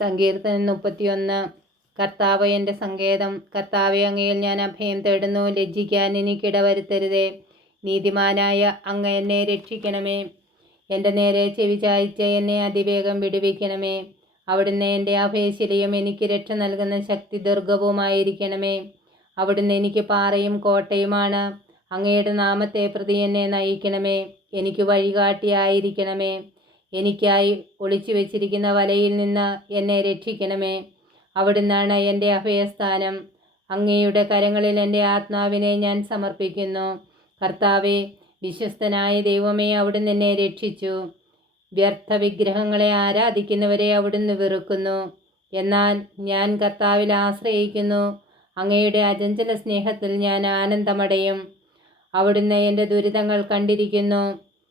സങ്കീർത്തനം 31. കർത്താവ് എൻ്റെ സങ്കേതം. കർത്താവെ, അങ്ങയിൽ ഞാൻ അഭയം തേടുന്നു. ലജ്ജിക്കാൻ എനിക്കിട വരുത്തരുതേ. നീതിമാനായ അങ്ങ് എന്നെ രക്ഷിക്കണമേ. എൻ്റെ നേരെ ചെവി ചായ്ച്ച് എന്നെ അതിവേഗം വിടുവിക്കണമേ. അവിടുന്ന് എൻ്റെ അഭയശിലയും എനിക്ക് രക്ഷ നൽകുന്ന ശക്തി ദുർഗവുമായിരിക്കണമേ. അവിടുന്ന് എനിക്ക് പാറയും കോട്ടയുമാണ്. അങ്ങയുടെ നാമത്തെ പ്രതി എന്നെ നയിക്കണമേ. എനിക്ക് വഴികാട്ടിയായിരിക്കണമേ. എനിക്കായി ഒളിച്ചു വെച്ചിരിക്കുന്ന വലയിൽ നിന്ന് എന്നെ രക്ഷിക്കണമേ. അവിടുന്നാണ് എൻ്റെ അഭയസ്ഥാനം. അങ്ങയുടെ കരങ്ങളിൽ എൻ്റെ ആത്മാവിനെ ഞാൻ സമർപ്പിക്കുന്നു. കർത്താവെ, വിശ്വസ്തനായ ദൈവമേ, അവിടുന്ന് എന്നെ രക്ഷിച്ചു. വ്യർത്ഥ വിഗ്രഹങ്ങളെ ആരാധിക്കുന്നവരെ അവിടുന്ന് വെറുക്കുന്നു. എന്നാൽ ഞാൻ കർത്താവിൽ ആശ്രയിക്കുന്നു. അങ്ങയുടെ അചഞ്ചല സ്നേഹത്തിൽ ഞാൻ ആനന്ദമടയും. അവിടുന്ന് എൻ്റെ ദുരിതങ്ങൾ കണ്ടിരിക്കുന്നു.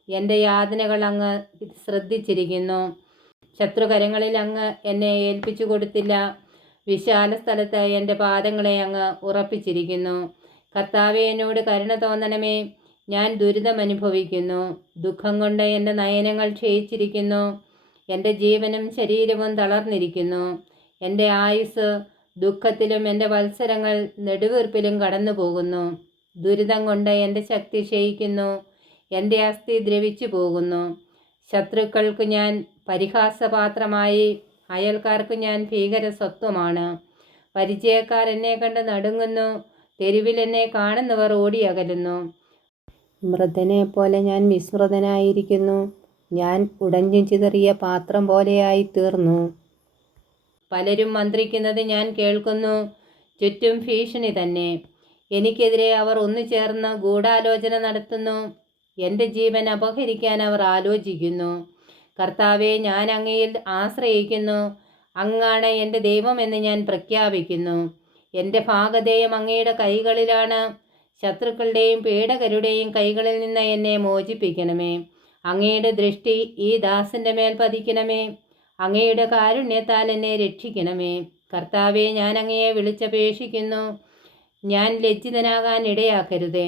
എൻ്റെ യാതനകൾ അങ്ങ് ശ്രദ്ധിച്ചിരിക്കുന്നു. ശത്രുകരങ്ങളിൽ അങ്ങ് എന്നെ ഏൽപ്പിച്ചു കൊടുത്തില്ല. വിശാല സ്ഥലത്ത് എൻ്റെ പാദങ്ങളെ അങ്ങ് ഉറപ്പിച്ചിരിക്കുന്നു. കർത്താവെ, എന്നോട് കരുണ തോന്നണമേ. ഞാൻ ദുരിതം അനുഭവിക്കുന്നു. ദുഃഖം കൊണ്ട് എൻ്റെ നയനങ്ങൾ ക്ഷയിച്ചിരിക്കുന്നു. എൻ്റെ ജീവനും ശരീരവും തളർന്നിരിക്കുന്നു. എൻ്റെ ആയുസ് ദുഃഖത്തിലും എൻ്റെ വത്സരങ്ങൾ നെടുവീർപ്പിലും കടന്നു പോകുന്നു. ദുരിതം കൊണ്ട് എൻ്റെ ശക്തി ക്ഷയിക്കുന്നു. എൻ്റെ അസ്ഥി ദ്രവിച്ചു പോകുന്നു. ശത്രുക്കൾക്ക് ഞാൻ പരിഹാസപാത്രമായി, അയൽക്കാർക്ക് ഞാൻ ഭീകര സ്വത്വമാണ്. പരിചയക്കാർ എന്നെ കണ്ട് നടുങ്ങുന്നു. തെരുവിൽ എന്നെ കാണുന്നവർ ഓടിയകലുന്നു. മൃതനെ പോലെ ഞാൻ വിസ്മൃതനായിരിക്കുന്നു. ഞാൻ ഉടഞ്ഞു ചിതറിയ പാത്രം പോലെയായി തീർന്നു. പലരും മന്ത്രിക്കുന്നത് ഞാൻ കേൾക്കുന്നു. ചുറ്റും ഭീഷണി തന്നെ. എനിക്കെതിരെ അവർ ഒന്നുചേർന്ന് ഗൂഢാലോചന നടത്തുന്നു. എൻ്റെ ജീവൻ അപഹരിക്കാൻ അവർ ആലോചിക്കുന്നു. കർത്താവെ, ഞാൻ അങ്ങയിൽ ആശ്രയിക്കുന്നു. അങ്ങാണ് എൻ്റെ ദൈവമെന്ന് ഞാൻ പ്രഖ്യാപിക്കുന്നു. എൻ്റെ ഭാഗധേയം അങ്ങയുടെ കൈകളിലാണ്. ശത്രുക്കളുടെയും പീഡകരുടെയും കൈകളിൽ നിന്ന് എന്നെ മോചിപ്പിക്കണമേ. അങ്ങയുടെ ദൃഷ്ടി ഈ ദാസൻ്റെ മേൽ പതിക്കണമേ. അങ്ങയുടെ കാരുണ്യത്താൽ എന്നെ രക്ഷിക്കണമേ. കർത്താവെ, ഞാൻ അങ്ങയെ വിളിച്ചപേക്ഷിക്കുന്നു. ഞാൻ ലജ്ജിതനാകാൻ ഇടയാക്കരുതേ.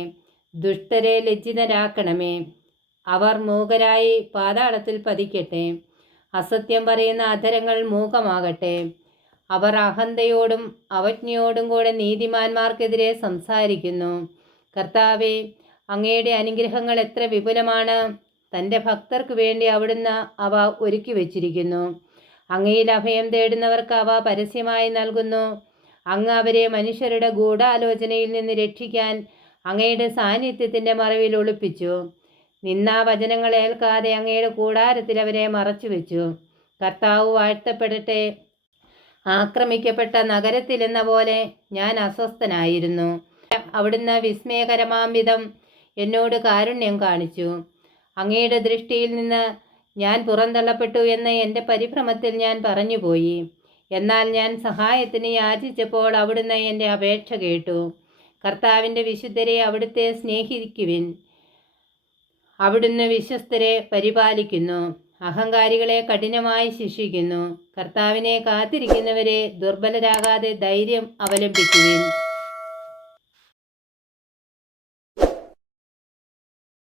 ദുഷ്ടരെ ലജ്ജിതരാക്കണമേ. അവർ മൂകരായി പാതാളത്തിൽ പതിക്കട്ടെ. അസത്യം പറയുന്ന അധരങ്ങൾ മൂകമാകട്ടെ. അവർ അഹന്തയോടും അവജ്ഞയോടും കൂടെ നീതിമാന്മാർക്കെതിരെ സംസാരിക്കുന്നു. കർത്താവെ, അങ്ങയുടെ അനുഗ്രഹങ്ങൾ എത്ര വിപുലമാണ്. തൻ്റെ ഭക്തർക്ക് വേണ്ടി അവിടുന്ന് അവ ഒരുക്കി വച്ചിരിക്കുന്നു. അങ്ങയിൽ അഭയം തേടുന്നവർക്ക് അവ പരസ്യമായി നൽകുന്നു. അങ്ങ് അവരെ മനുഷ്യരുടെ ഗൂഢാലോചനയിൽ നിന്ന് രക്ഷിക്കാൻ അങ്ങയുടെ സാന്നിധ്യത്തിൻ്റെ മറവിൽ ഒളിപ്പിച്ചു. നിന്ദാവചനങ്ങൾ ഏൽക്കാതെ അങ്ങയുടെ കൂടാരത്തിൽ അവരെ മറച്ചു വെച്ചു. കർത്താവ് വാഴ്ത്തപ്പെടട്ടെ. ആക്രമിക്കപ്പെട്ട നഗരത്തിലെന്ന പോലെ ഞാൻ അസ്വസ്ഥനായിരുന്നു. അവിടുന്ന് വിസ്മയകരമാം വിധം എന്നോട് കാരുണ്യം കാണിച്ചു. അങ്ങയുടെ ദൃഷ്ടിയിൽ നിന്ന് ഞാൻ പുറന്തള്ളപ്പെട്ടു എന്ന് എൻ്റെ പരിഭ്രമത്തിൽ ഞാൻ പറഞ്ഞുപോയി. എന്നാൽ ഞാൻ സഹായത്തിന് യാചിച്ചപ്പോൾ അവിടുന്ന് എൻ്റെ അപേക്ഷ കേട്ടു. കർത്താവിൻ്റെ വിശുദ്ധരെ അവിടുത്തെ സ്നേഹിക്കുവിൻ. അവിടുന്ന് വിശ്വസ്തരെ പരിപാലിക്കുന്നു. അഹങ്കാരികളെ കഠിനമായി ശിക്ഷിക്കുന്നു. കർത്താവിനെ കാത്തിരിക്കുന്നവരെ ദുർബലരാകാതെ ധൈര്യം അവലംബിക്കുവിൻ.